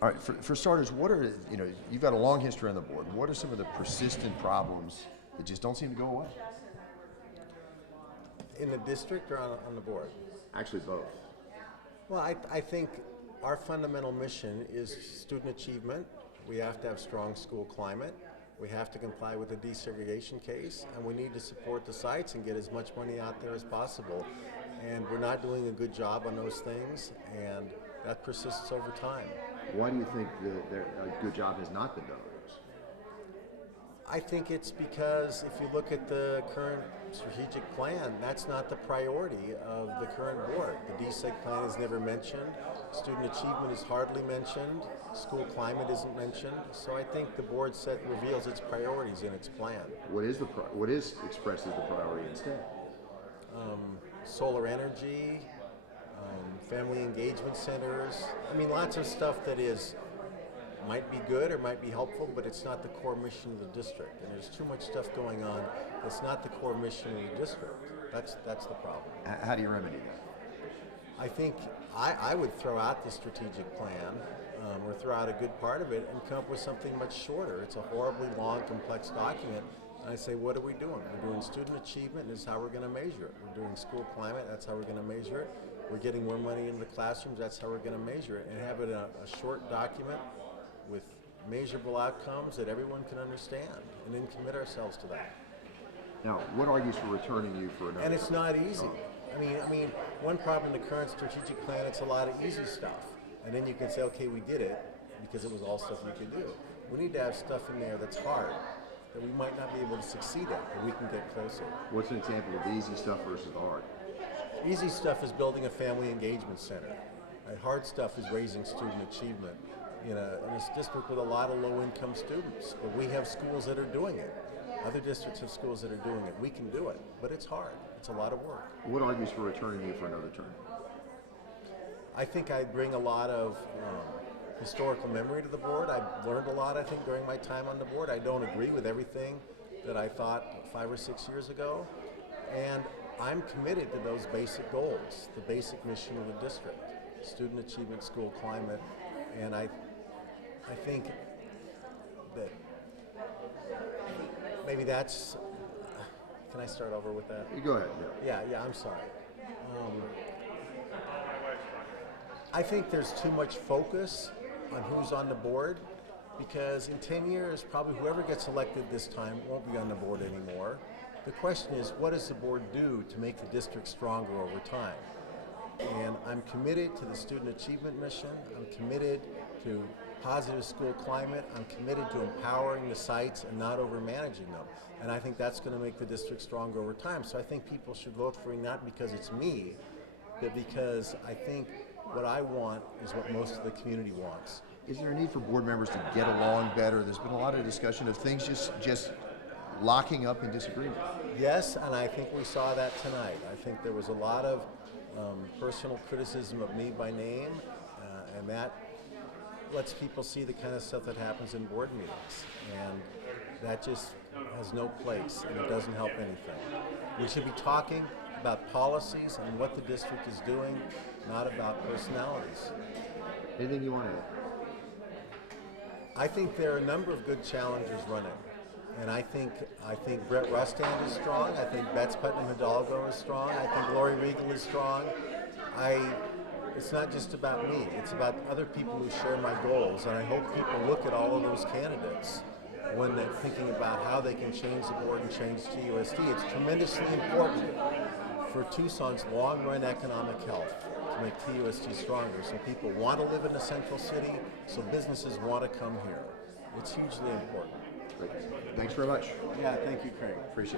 All right, for starters, what are, you've got a long history on the board. What are some of the persistent problems that just don't seem to go away? In the district or on the board? Actually, both. Well, I think our fundamental mission is student achievement. We have to have strong school climate. We have to comply with the desegregation case, and we need to support the sites and get as much money out there as possible. And we're not doing a good job on those things, and that persists over time. Why do you think a good job has not been done on those? I think it's because if you look at the current strategic plan, that's not the priority of the current board. The DSEG plan is never mentioned. Student achievement is hardly mentioned. School climate isn't mentioned. So I think the board reveals its priorities in its plan. What is expressed as the priority instead? Solar energy, family engagement centers. I mean, lots of stuff that might be good or might be helpful, but it's not the core mission of the district. And there's too much stuff going on that's not the core mission of the district. That's the problem. How do you remedy that? I think I would throw out the strategic plan, or throw out a good part of it and come up with something much shorter. It's a horribly long, complex document. And I say, what are we doing? We're doing student achievement, and this is how we're going to measure it. We're doing school climate, that's how we're going to measure it. We're getting more money into the classrooms, that's how we're going to measure it. And have it a short document with measurable outcomes that everyone can understand, and then commit ourselves to that. Now, what argues for returning you for another? And it's not easy. I mean, one problem in the current strategic plan, it's a lot of easy stuff. And then you can say, okay, we did it, because it was all stuff we could do. We need to have stuff in there that's hard, that we might not be able to succeed at, but we can get closer. What's an example of the easy stuff versus the hard? Easy stuff is building a family engagement center. Hard stuff is raising student achievement in a district with a lot of low-income students. But we have schools that are doing it. Other districts have schools that are doing it. We can do it, but it's hard. It's a lot of work. What argues for returning you for another term? I think I bring a lot of historical memory to the board. I've learned a lot, I think, during my time on the board. I don't agree with everything that I thought 5 or 6 years ago. And I'm committed to those basic goals, the basic mission of the district, student achievement, school climate. And I think that maybe that's, can I start over with that? You go ahead. Yeah, I'm sorry. I think there's too much focus on who's on the board, because in 10 years, probably whoever gets elected this time won't be on the board anymore. The question is, what does the board do to make the district stronger over time? And I'm committed to the student achievement mission. I'm committed to positive school climate. I'm committed to empowering the sites and not over-managing them. And I think that's going to make the district stronger over time. So I think people should vote for me not because it's me, but because I think what I want is what most of the community wants. Is there a need for board members to get along better? There's been a lot of discussion of things just locking up in disagreement. Yes, and I think we saw that tonight. I think there was a lot of personal criticism of me by name, and that lets people see the kind of stuff that happens in board meetings. And that just has no place, and it doesn't help anything. We should be talking about policies and what the district is doing, not about personalities. Anything you want to add? I think there are a number of good challengers running. And I think Brett Rustand is strong. I think Betts Putnam Hidalgo is strong. I think Lori Regal is strong. It's not just about me. It's about other people who share my goals. And I hope people look at all of those candidates when they're thinking about how they can change the board and change TUSD. It's tremendously important for Tucson's long-run economic health to make TUSD stronger. So people want to live in the central city, so businesses want to come here. It's hugely important. Great. Thanks very much. Yeah, thank you, Craig. Appreciate it.